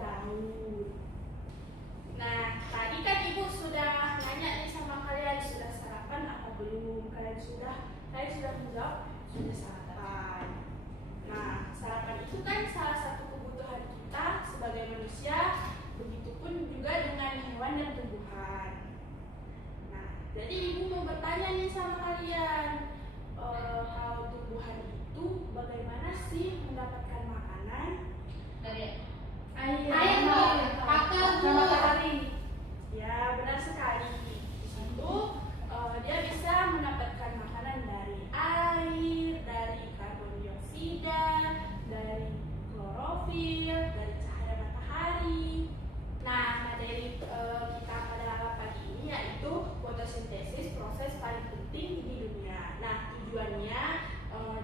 daun. Nah, tadi kan Ibu sudah nanya nih sama kalian, sudah sarapan atau belum? Kalian sudah menjawab, sudah sarapan. Nah, sarapan itu kan salah satu kebutuhan kita sebagai manusia, begitupun juga dengan hewan dan tumbuhan. Nah, jadi Ibu mau bertanya nih sama kalian, kalau tumbuhan itu bagaimana sih mendapatkan makanan? Dari Air, pakai sama matahari. Ya, benar sekali. Di situ dia bisa mendapatkan makanan dari air, dari karbon dioksida, dari klorofil, dari cahaya matahari. Nah, materi kita pada pagi ini yaitu fotosintesis, proses paling penting di dunia. Nah, tujuannya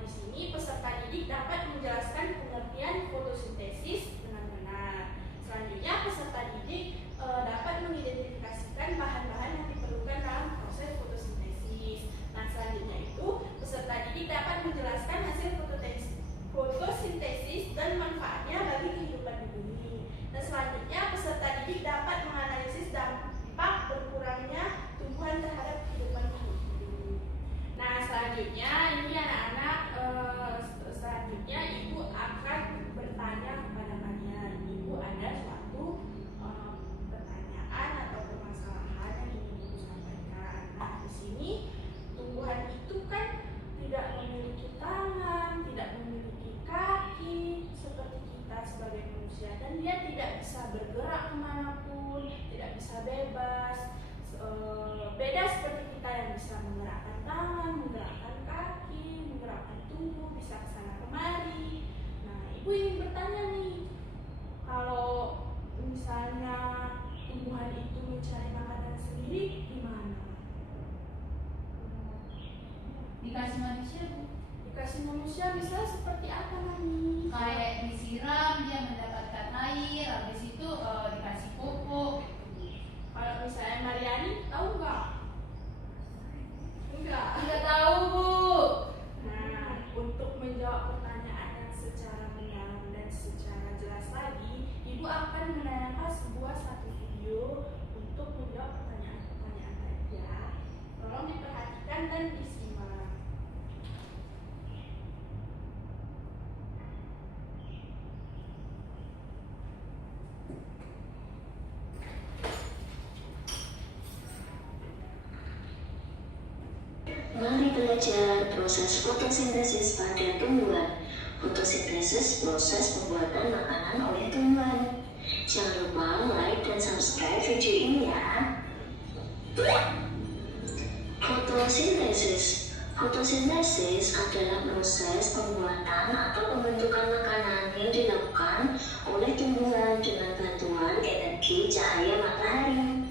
di sini peserta didik dapat menjelaskan pengertian fotosintesis dengan benar. Selanjutnya peserta didik dapat mengidentifikasikan bahan-bahan yang diperlukan dalam proses fotosintesis. Nah, selanjutnya itu peserta didik dapat menjelaskan hasil fotosintesis dan manfaatnya bagi kehidupan di bumi. Dan selanjutnya peserta didik dapat menganalisis dampak berkurangnya tumbuhan terhadap kehidupan di bumi. Nah, selanjutnya ini anak-anak, selanjutnya Ibu akan bertanya kepada kalian. Ibu ada suatu pertanyaan atau permasalahan yang ingin Ibu sampaikan. Nah, di sini tumbuhan itu kan tidak memiliki tangan, tidak memiliki kaki seperti kita sebagai manusia, dan dia tidak bisa bergerak kemanapun, tidak bisa bebas. Beda seperti kita yang bisa menggerakkan tangan, menggerakkan kaki, menggerakkan tubuh, bisa kesana kemari. Nah, Ibu ingin bertanya nih, kalau misalnya tumbuhan itu mencari makanan sendiri, gimana? dikasih manusia, Bu. Dikasih manusia misalnya seperti apa, Mami? Kayak disiram dia mendapatkan air, habis itu dikasih pupuk. Kalau misalnya Mariani, tahu nggak? Enggak. Tidak tahu, Bu. Nah, untuk menjawab pertanyaan yang secara mendalam dan secara jelas lagi, Ibu akan menayangkan satu video untuk menjawab pertanyaan-pertanyaan tadi ya. Tolong diperhatikan dan disimak. Mari belajar proses fotosintesis pada tumbuhan. Fotosintesis proses pembuatan makanan oleh tumbuhan. Jangan lupa like dan subscribe video ini ya. Fotosintesis. Fotosintesis adalah proses pembuatan atau pembentukan makanan yang dilakukan oleh tumbuhan dengan bantuan energi cahaya matahari.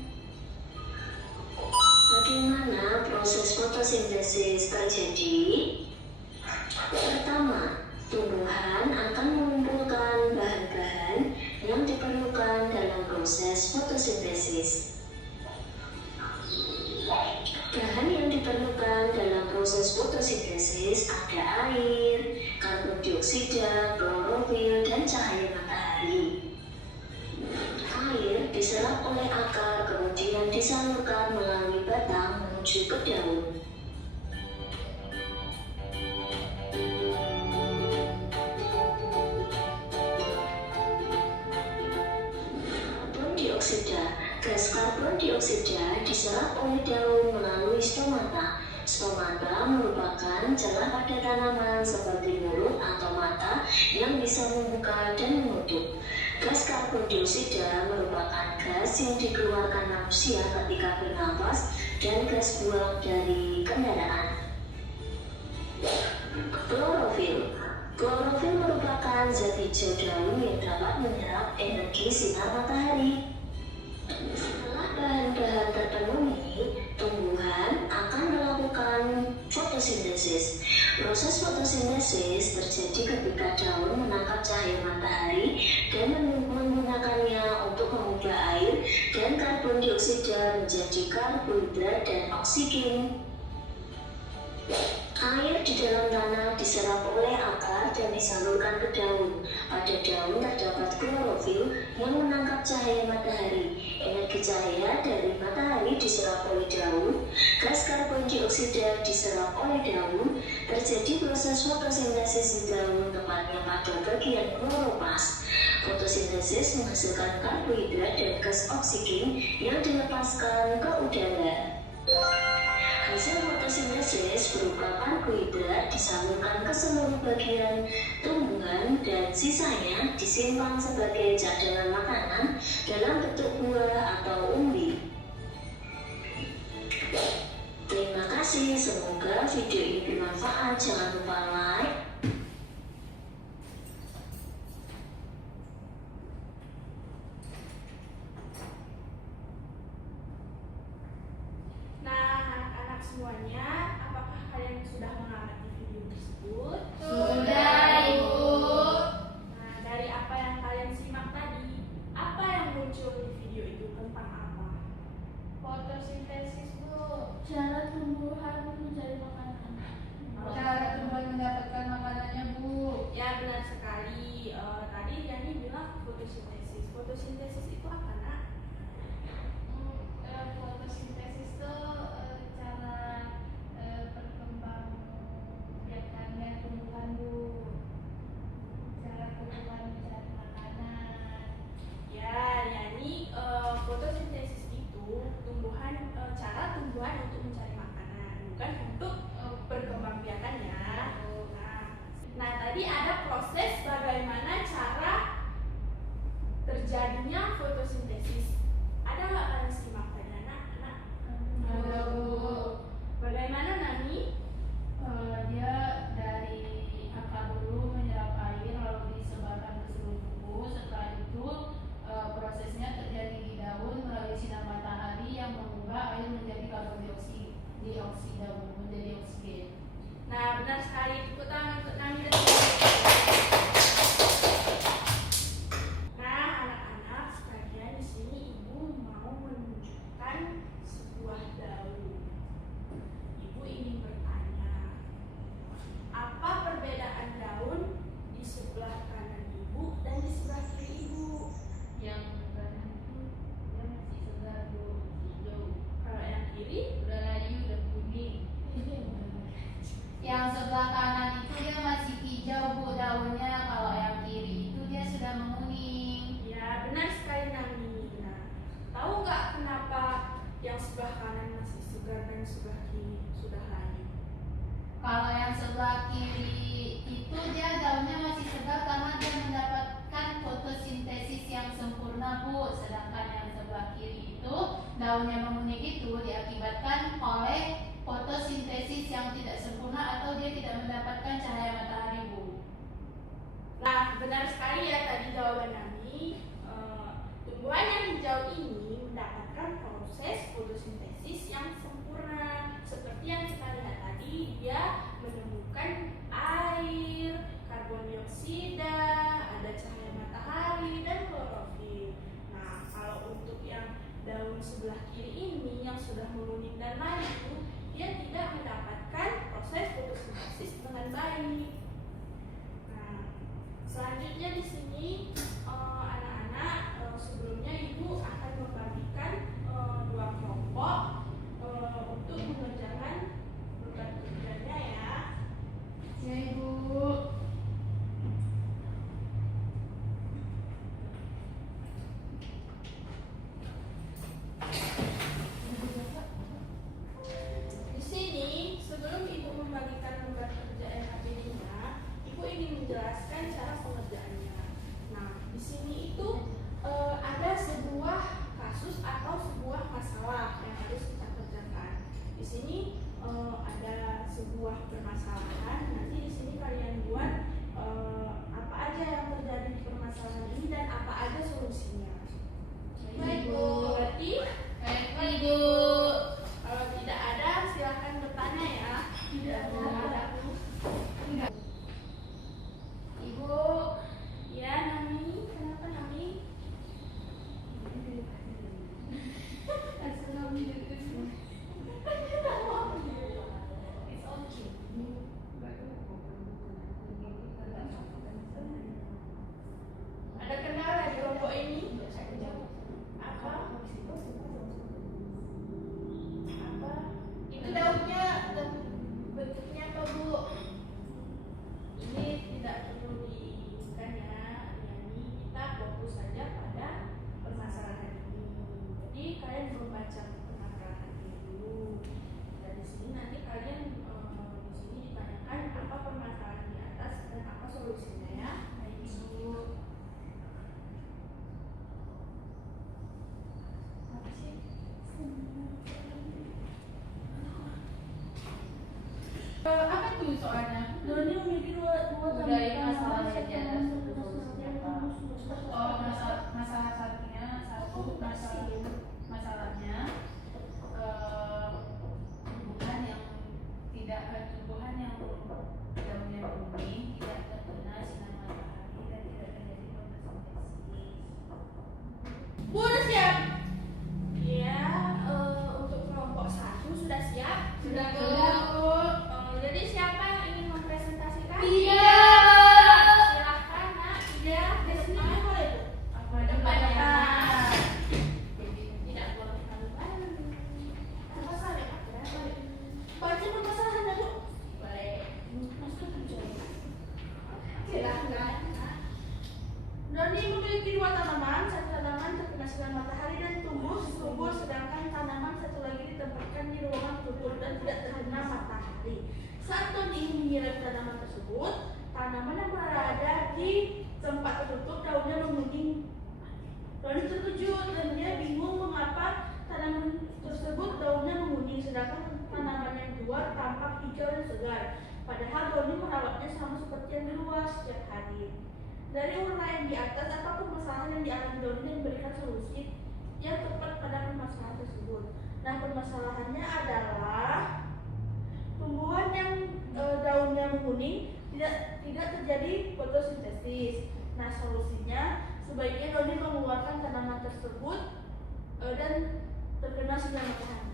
Bagaimana proses fotosintesis terjadi? Pertama, tumbuhan akan mengumpulkan bahan-bahan yang diperlukan dalam proses fotosintesis. Bahan yang diperlukan dalam proses fotosintesis ada air, karbon dioksida, klorofil, dan cahaya matahari. Air diserap oleh akar kemudian disalurkan melalui batang menuju ke daun. Karbon dioksida. Gas karbon dioksida diserap oleh daun melalui stomata. Stomata merupakan celah pada tanaman seperti mulut atau mata yang bisa membuka dan menutup. Gas karbon dioksida merupakan gas yang dikeluarkan manusia ketika bernapas dan gas buang dari kendaraan. Klorofil. Klorofil merupakan zat hijau daun yang dapat menyerap energi sinar matahari. Setelah bahan-bahan terpenuhi, tumbuhan akan melakukan fotosintesis. Proses fotosintesis terjadi ketika daun menangkap cahaya matahari dan menggunakannya untuk mengubah air dan karbon dioksida menjadi karbohidrat dan oksigen. Air di dalam tanah diserap oleh akar dan disalurkan ke daun. Pada daun terdapat klorofil yang menangkap cahaya matahari. Energi cahaya dari matahari diserap oleh daun, gas karbon dioksida diserap oleh daun, terjadi proses fotosintesis di daun, tepatnya pada bagian kloroplas. Fotosintesis menghasilkan karbohidrat dan gas oksigen yang dilepaskan ke udara. Hasil fotosintesis berupa karbohidrat disalurkan ke seluruh bagian tumbuhan dan sisanya disimpan sebagai cadangan makanan dalam bentuk buah atau umbi. Terima kasih, semoga video ini bermanfaat. Jangan lupa like, semuanya, apakah kalian sudah mengamati video tersebut? Sudah, Ibu. Nah, dari apa yang kalian simak tadi, apa yang muncul di video itu tentang apa? Fotosintesis, Bu. Cara tumbuhan mencari makanan. Cara tumbuhan mendapatkan makanannya, Bu. Ya, benar sekali. Tadi Yani bilang fotosintesis. Fotosintesis itu apa, Nak? Fotosintesis itu cara perkembang biakannya tumbuhan, Bu. Cara tumbuhan mencari makanan. Ya, Yani fotosintesis itu cara tumbuhan untuk mencari makanan, bukan untuk perkembangbiakannya. Nah, tadi ada proses bagaimana cara terjadinya fotosintesis. Ada nggak kalian simak tadi, anak? Ada, Bu. Bagaimana, Nani? Dia dari akar dulu menyerap air lalu disebarkan ke seluruh tubuh. Setelah itu prosesnya terjadi di daun melalui sinar matahari yang mengubah air menjadi karbon dioksida, menjadi oksigen. Nah, benar sekali. Tepuk tangan untuk Nani dan Nah, anak-anak sekalian, di sini Ibu mau menunjukkan sebuah daun. Ibu ingin bertanya, apa perbedaan daun di sebelah kanan Ibu dan di sebelah kiri Ibu? Yang kanan itu dia masih segar, Bu, hijau. Kalau yang kiri, Udah layu, udah kuning. Yang sebelah kanan itu dia masih hijau, Bu, daunnya. Kalau yang kiri itu dia sudah menguning. ya benar sekali Nani. Nah, tahu nggak kenapa yang sebelah kanan masih segar dan sebelah kiri sudah layu? Kalau yang sebelah kiri itu dia daunnya masih segar karena dia mendapatkan fotosintesis yang sempurna, Bu. Sedangkan yang sebelah kiri itu daunnya menguning itu diakibatkan oleh fotosintesis yang tidak sempurna atau dia tidak mendapatkan cahaya matahari, Bu. Nah, benar sekali ya tadi jawaban Nani. Tumbuhan yang hijau ini mendapatkan proses fotosintesis yang sempurna. Seperti yang kita lihat tadi, dia menemukan air, karbon dioksida, ada cahaya matahari, dan klorofil. Nah, kalau untuk yang daun sebelah kiri ini yang sudah menguning dan layu, dia tidak mendapatkan proses fotosintesis dengan baik. Nah, selanjutnya di sini anak-anak, sebelumnya Ibu akan membagikan dua kelompok untuk mengerjakan beban kerjanya ya. Ya, Ibu. terkena sinar matahari dan tumbuh subur, sedangkan tanaman satu lagi ditempatkan di ruangan tertutup dan tidak terkena matahari. Saat Tuan ingin menyiram tanaman tersebut, tanaman yang berada di tempat tertutup daunnya menguning. Tuan terkejut dan dia bingung mengapa tanaman tersebut daunnya menguning, sedangkan tanaman yang di luar tampak hijau dan segar. Padahal Doni merawatnya sama seperti yang di luar setiap hari. Dari uraian di atas, apa permasalahan yang dialami Doni dan memberikan solusi yang tepat pada permasalahan tersebut. Nah, permasalahannya adalah tumbuhan yang daunnya menguning tidak terjadi fotosintesis. Nah, solusinya sebaiknya Doni mengeluarkan tanaman tersebut dan terkena sinar matahari.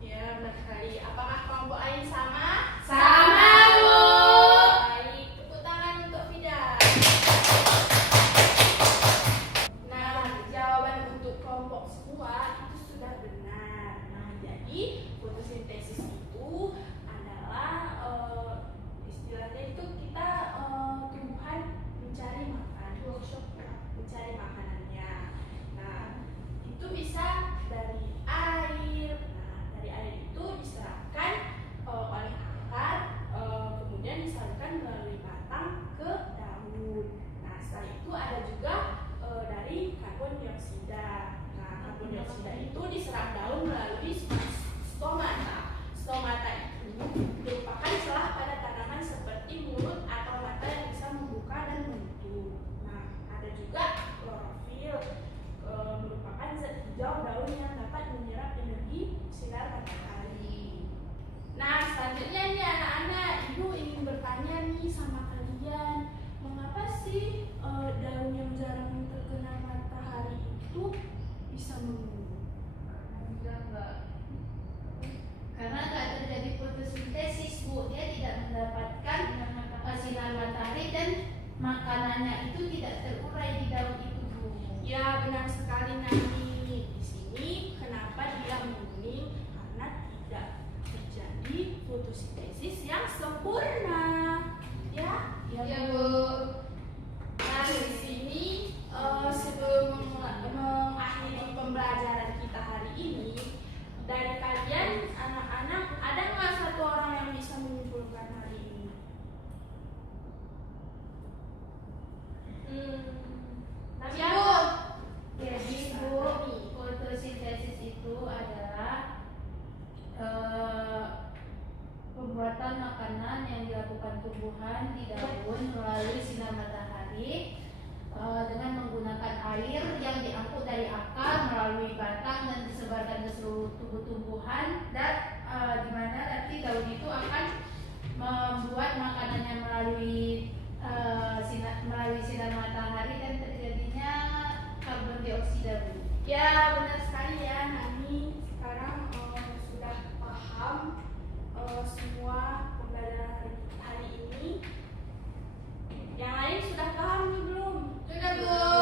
Ya, benar sekali. Apakah kelompok lain sama? Sama, Bu. Baik, tepuk tangan untuk Fida. Nah, jawaban untuk kelompok semua itu sudah benar. Nah, jadi fotosintesis itu adalah istilahnya itu kita tumbuhan mencari makan, mencari makanannya. Nah, itu bisa dari air. Nah, dari air itu diserapkan oleh akar, kemudian disalurkan melalui batang ke daun. Nah, setelah itu ada juga dari karbon dioksida. Nah, karbon dioksida itu diserap daun melalui stomata. Stomata itu merupakan celah pada tanaman seperti mulut atau mata yang bisa membuka dan menutup. Nah, ada juga klorofil, merupakan zat hijau daun yang dapat menyerap energi sinar matahari. Nah, selanjutnya nih anak-anak, Ibu ingin bertanya nih sama kalian, mengapa sih daun yang jarang terkena matahari itu bisa menguning? Karena nggak terjadi fotosintesis, Bu. Dia tidak mendapatkan sinar matahari dan makanannya itu tidak terurai di daun itu, Bu. Ya, benar sekali Nani. Di sini kenapa dia menguning? Karena tidak terjadi fotosintesis yang sempurna. Ya, Ya, Bu. Nah, di sini sebelum mengakhiri pembelajaran kita hari ini, dari kalian anak-anak ada nggak satu orang yang bisa menyimpulkan hari ini? Tapi, Bu, jadi, Bu, fotosintesis itu adalah pembuatan makanan yang dilakukan tumbuhan di daun melalui sinar matahari dengan menggunakan air yang diangkut dari akar melalui batang dan disebarkan ke seluruh tubuh tumbuhan, dan di mana nanti daun itu akan membuat makanannya melalui sinar matahari dan terjadinya karbon dioksida, Bu. Ya, benar sekali ya Nani. Sekarang sudah paham semua pembelajaran hari ini. Yang lain sudah paham belum? Sudah, Bu.